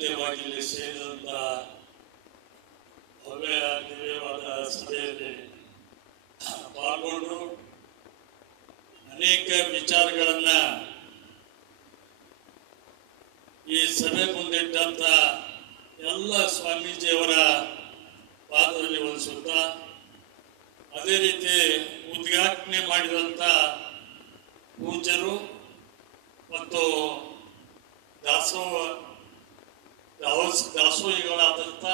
ಅತ್ಯಗತ್ಯವಾಗಿ ಇಲ್ಲಿ ಸೇರಿದಂತ ಭವ್ಯ ದಿವ್ಯವಾದ ಸಭೆಯಲ್ಲಿ ಪಾಲ್ಗೊಂಡು ಅನೇಕ ವಿಚಾರಗಳನ್ನ ಈ ಸಭೆ ಮುಂದಿಟ್ಟಂತ ಎಲ್ಲ ಸ್ವಾಮೀಜಿಯವರ ಪಾದದಲ್ಲಿ ವಂದಿಸುತ್ತಾ, ಅದೇ ರೀತಿ ಉದ್ಘಾಟನೆ ಮಾಡಿದಂತ ಪೂಜ್ಯರು ಮತ್ತು ದಾಸೋಹಿಗಳಾದಂಥ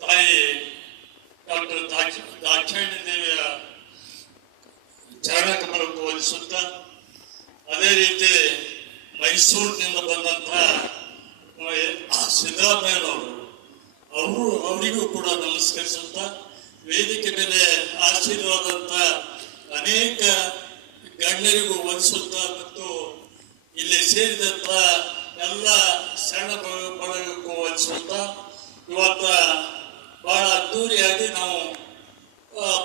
ತಾಯಿ ಡಾಕ್ಟರ್ ದಾಕ್ಷಾಯಣಿ ದೇವಿಯ ಚರಣ ಕಮಲಕ್ಕೆ ವಂದಿಸುತ್ತ, ಅದೇ ರೀತಿ ಮೈಸೂರಿನಿಂದ ಬಂದಂಥ ಸಿದ್ದರಾಮಯ್ಯನವರು ಅವರಿಗೂ ಕೂಡ ನಮಸ್ಕರಿಸುತ್ತಾ, ವೇದಿಕೆ ಮೇಲೆ ಆಶೀರ್ವಾದಂತ ಅನೇಕ ಗಣ್ಯರಿಗೂ ವಂದಿಸುತ್ತಾ ಮತ್ತು ಇಲ್ಲಿ ಸೇರಿದಂತ ಎಲ್ಲ ಸಣ್ಣ ಬಳಗಕ್ಕೂ ವಂದಿಸುತ್ತಾ, ಇವತ್ತ ಬಹಳ ಅದ್ದೂರಿಯಾಗಿ ನಾವು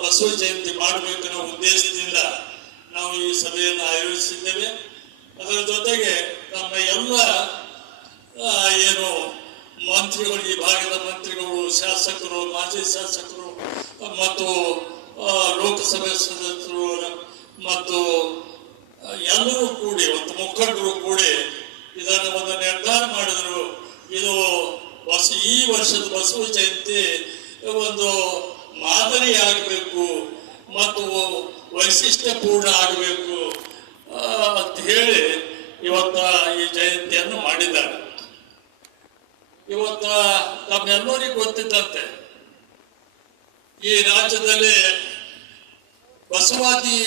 ಬಸವ ಜಯಂತಿ ಮಾಡಬೇಕನ್ನೋ ಉದ್ದೇಶದಿಂದ ನಾವು ಈ ಸಭೆಯನ್ನು ಆಯೋಜಿಸಿದ್ದೇವೆ. ಅದರ ಜೊತೆಗೆ ನಮ್ಮ ಎಲ್ಲ ಏನು ಮಂತ್ರಿಗಳು, ಈ ಭಾಗದ ಮಂತ್ರಿಗಳು, ಶಾಸಕರು, ಮಾಜಿ ಶಾಸಕರು ಮತ್ತು ಲೋಕಸಭೆ ಸದಸ್ಯರು ಮತ್ತು ಎಲ್ಲರೂ ಕೂಡಿ ಮತ್ತು ಮುಖಂಡರು ಕೂಡಿ ಇದನ್ನು ಒಂದು ನಿರ್ಧಾರ ಮಾಡಿದ್ರು. ಇದು ಈ ವರ್ಷದ ಬಸವ ಜಯಂತಿ ಒಂದು ಮಾದರಿ ಆಗಬೇಕು ಮತ್ತು ವೈಶಿಷ್ಟ್ಯಪೂರ್ಣ ಆಗಬೇಕು ಅಂತ ಹೇಳಿ ಇವತ್ತ ಈ ಜಯಂತಿಯನ್ನು ಮಾಡಿದ್ದಾರೆ. ಇವತ್ತ ನಮ್ಮೆಲ್ಲರಿಗೂ ಗೊತ್ತಿದ್ದಂತೆ ಈ ರಾಜ್ಯದಲ್ಲಿ ಬಸವಾದಿ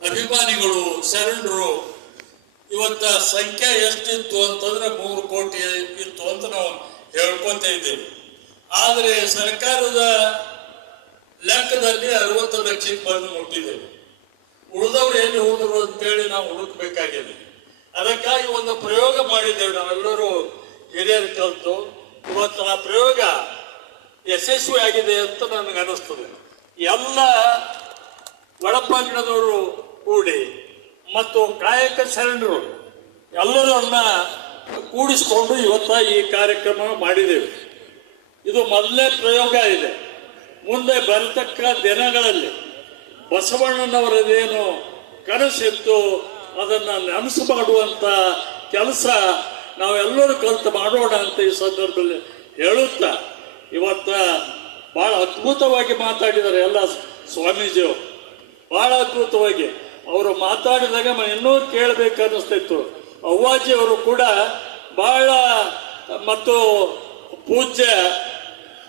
ಅಭಿಮಾನಿಗಳು, ಶರಣರು ಇವತ್ತ ಸಂಖ್ಯೆ ಎಷ್ಟಿತ್ತು ಅಂತಂದ್ರೆ 3 ಕೋಟಿ ಇತ್ತು ಅಂತ ನಾವು ಹೇಳ್ಕೊಂತ ಇದ್ದೇವೆ. ಆದರೆ ಸರ್ಕಾರದ ಲೆಕ್ಕದಲ್ಲಿ 60 ಲಕ್ಷಕ್ಕೆ ಬಂದು ಮುಟ್ಟಿದ್ದೇವೆ. ಉಳಿದವ್ರು ಎಲ್ಲಿ ಹೋದ್ರು ಅಂತೇಳಿ ನಾವು ಹುಡುಕ್ಬೇಕಾಗಿದೆ. ಅದಕ್ಕಾಗಿ ಒಂದು ಪ್ರಯೋಗ ಮಾಡಿದ್ದೇವೆ ನಾವೆಲ್ಲರೂ ಹಿರಿಯರು ಕಲಿತು. ಇವತ್ತು ಆ ಪ್ರಯೋಗ ಯಶಸ್ವಿ ಆಗಿದೆ ಅಂತ ನನಗೆ ಅನಿಸ್ತದೆ. ಎಲ್ಲ ಒಳಪಂಗಡದವರು ಕೂಡಿ ಮತ್ತು ಕಾಯಕ ಶರಣರು ಎಲ್ಲರನ್ನ ಕೂಡಿಸಿಕೊಂಡು ಇವತ್ತ ಈ ಕಾರ್ಯಕ್ರಮ ಮಾಡಿದ್ದೇವೆ. ಇದು ಮೊದಲನೇ ಪ್ರಯೋಗ ಇದೆ. ಮುಂದೆ ಬರತಕ್ಕ ದಿನಗಳಲ್ಲಿ ಬಸವಣ್ಣನವರದೇನು ಕನಸಿತ್ತು ಅದನ್ನು ನನಸು ಮಾಡುವಂತ ಕೆಲಸ ನಾವೆಲ್ಲರೂ ಕಲಿತು ಮಾಡೋಣ ಅಂತ ಈ ಸಂದರ್ಭದಲ್ಲಿ ಹೇಳುತ್ತಾ, ಇವತ್ತ ಬಹಳ ಅದ್ಭುತವಾಗಿ ಮಾತಾಡಿದ್ದಾರೆ ಎಲ್ಲ ಸ್ವಾಮೀಜಿಯವರು. ಬಹಳ ಅದ್ಭುತವಾಗಿ ಅವರು ಮಾತಾಡಿದಾಗ ಇನ್ನೂ ಕೇಳಬೇಕು ಅನ್ನಿಸ್ತಿತ್ತು. ಅವ್ವಾಜಿ ಅವರು ಕೂಡ ಬಹಳ ಮತ್ತು ಪೂಜ್ಯ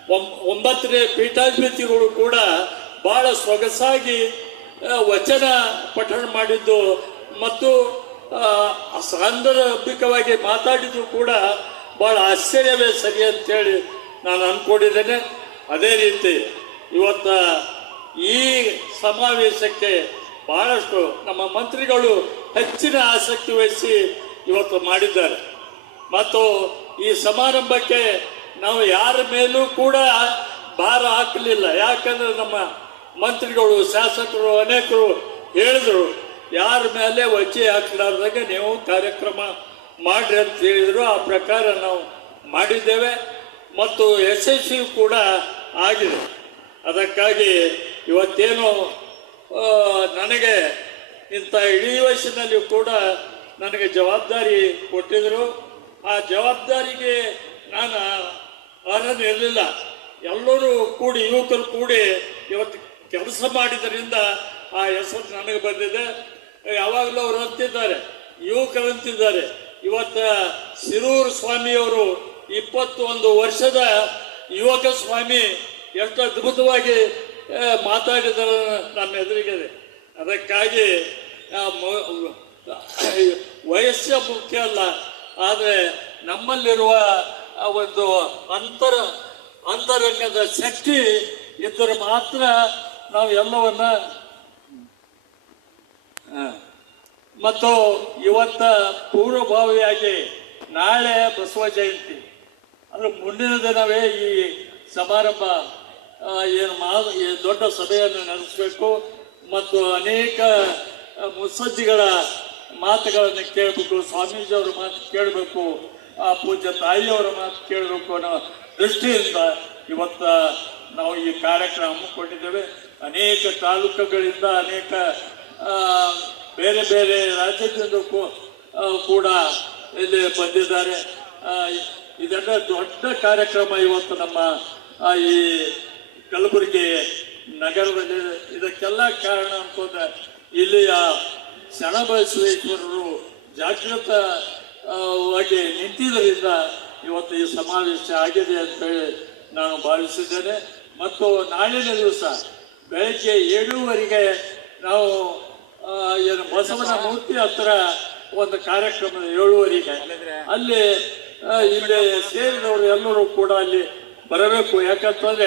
9ನೇ ಪೀಠಾಧಿಪತಿಗಳು ಕೂಡ ಬಹಳ ಸೊಗಸಾಗಿ ವಚನ ಪಠಣ ಮಾಡಿದ್ದು ಮತ್ತು ಸಾಂದರ್ಭಿಕವಾಗಿ ಮಾತಾಡಿದ್ರು ಕೂಡ ಬಹಳ ಆಶ್ಚರ್ಯವೇ ಸರಿ ಅಂತೇಳಿ ನಾನು ಅಂದ್ಕೊಂಡಿದ್ದೇನೆ. ಅದೇ ರೀತಿ ಇವತ್ತ ಈ ಸಮಾವೇಶಕ್ಕೆ ಬಹಳಷ್ಟು ನಮ್ಮ ಮಂತ್ರಿಗಳು ಹೆಚ್ಚಿನ ಆಸಕ್ತಿ ವಹಿಸಿ ಇವತ್ತು ಮಾಡಿದ್ದಾರೆ. ಮತ್ತು ಈ ಸಮಾರಂಭಕ್ಕೆ ನಾವು ಯಾರ ಮೇಲೂ ಕೂಡ ಭಾರ ಹಾಕಲಿಲ್ಲ. ಯಾಕಂದ್ರೆ ನಮ್ಮ ಮಂತ್ರಿಗಳು, ಶಾಸಕರು ಅನೇಕರು ಹೇಳಿದ್ರು, ಯಾರ ಮೇಲೆ ವಜ್ಜೆ ಹಾಕಲಾರ್ದಾಗ ನೀವು ಕಾರ್ಯಕ್ರಮ ಮಾಡ್ರಿ ಅಂತ ಹೇಳಿದ್ರು. ಆ ಪ್ರಕಾರ ನಾವು ಮಾಡಿದ್ದೇವೆ ಮತ್ತು ಯಶಸ್ವಿ ಕೂಡ ಆಗಿದೆ. ಅದಕ್ಕಾಗಿ ಇವತ್ತೇನು ನನಗೆ ಇಂಥ ಇಡೀ ವಯಸ್ಸಿನಲ್ಲಿ ಕೂಡ ನನಗೆ ಜವಾಬ್ದಾರಿ ಕೊಟ್ಟಿದ್ರು. ಆ ಜವಾಬ್ದಾರಿಗೆ ನಾನು ಅರ್ಹನಿರಲಿಲ್ಲ. ಎಲ್ಲರೂ ಕೂಡಿ, ಯುವಕರು ಕೂಡಿ ಇವತ್ತು ಕೆಲಸ ಮಾಡಿದ್ರಿಂದ ಆ ಹೆಸರು ನನಗೆ ಬಂದಿದೆ. ಯಾವಾಗಲೂ ಅವರು ಅಂತಿದ್ದಾರೆ, ಯುವಕರು ಅಂತಿದ್ದಾರೆ. ಇವತ್ತ ಸಿರೂರು ಸ್ವಾಮಿಯವರು 21 ವರ್ಷದ ಯುವಕ ಸ್ವಾಮಿ ಎಷ್ಟು ಅದ್ಭುತವಾಗಿ ಮಾತಾಡಿದ್ದಾರೆ ನಮ್ಮ ಎದುರಿಗಿದೆ. ಅದಕ್ಕಾಗಿ ವಯಸ್ಸು ಮುಖ್ಯ ಅಲ್ಲ, ಆದರೆ ನಮ್ಮಲ್ಲಿರುವ ಒಂದು ಅಂತರಂಗದ ಶಕ್ತಿ ಇದ್ದರೆ ಮಾತ್ರ ನಾವು ಎಲ್ಲವನ್ನ ಮತ್ತು ಇವತ್ತ ಪೂರ್ವಭಾವಿಯಾಗಿ ನಾಳೆ ಬಸವ ಜಯಂತಿ, ಅದ್ರ ಮುಂದಿನ ದಿನವೇ ಈ ಸಮಾರಂಭ ದೊಡ್ಡ ಸಭೆಯನ್ನು ನಡೆಸಬೇಕು ಮತ್ತು ಅನೇಕ ಮುತ್ಸದ್ದಿಗಳ ಮಾತುಗಳನ್ನು ಕೇಳಬೇಕು, ಸ್ವಾಮೀಜಿಯವರ ಮಾತು ಕೇಳಬೇಕು. ಆ ಪೂಜ್ಯ ತಾಯಿಯವರ ಮಾತು ಕೇಳಬೇಕು ಅನ್ನೋ ದೃಷ್ಟಿಯಿಂದ ಇವತ್ತ ನಾವು ಈ ಕಾರ್ಯಕ್ರಮ ಹಮ್ಮಿಕೊಂಡಿದ್ದೇವೆ. ಅನೇಕ ತಾಲೂಕುಗಳಿಂದ ಅನೇಕ ಬೇರೆ ಬೇರೆ ರಾಜ್ಯದಿಂದ ಕೂಡ ಇಲ್ಲಿ ಬಂದಿದ್ದಾರೆ. ಇದೆಲ್ಲ ದೊಡ್ಡ ಕಾರ್ಯಕ್ರಮ ಇವತ್ತು ನಮ್ಮ ಈ ಕಲಬುರಗಿ ನಗರದಲ್ಲಿ. ಇದಕ್ಕೆಲ್ಲ ಕಾರಣ ಅಂತಂದ್ರೆ ಇಲ್ಲಿಯ ಶರಣಬಸವೇಶ್ವರರು ಜಾಗೃತವಾಗಿ ನಿಂತಿದ್ದರಿಂದ ಇವತ್ತು ಈ ಸಮಾವೇಶ ಆಗಿದೆ ಅಂತೇಳಿ ನಾನು ಭಾವಿಸಿದ್ದೇನೆ. ಮತ್ತು ನಾಳಿನ ದಿವಸ ಬೆಳಗ್ಗೆ 7:30 ನಾವು ಏನು ಬಸವನ ಮೂರ್ತಿ ಹತ್ರ ಒಂದು ಕಾರ್ಯಕ್ರಮ 7:30 ಅಲ್ಲಿ ಇಲ್ಲಿ ಸೇರಿದವರು ಎಲ್ಲರೂ ಕೂಡ ಅಲ್ಲಿ ಬರಬೇಕು. ಯಾಕಂತಂದ್ರೆ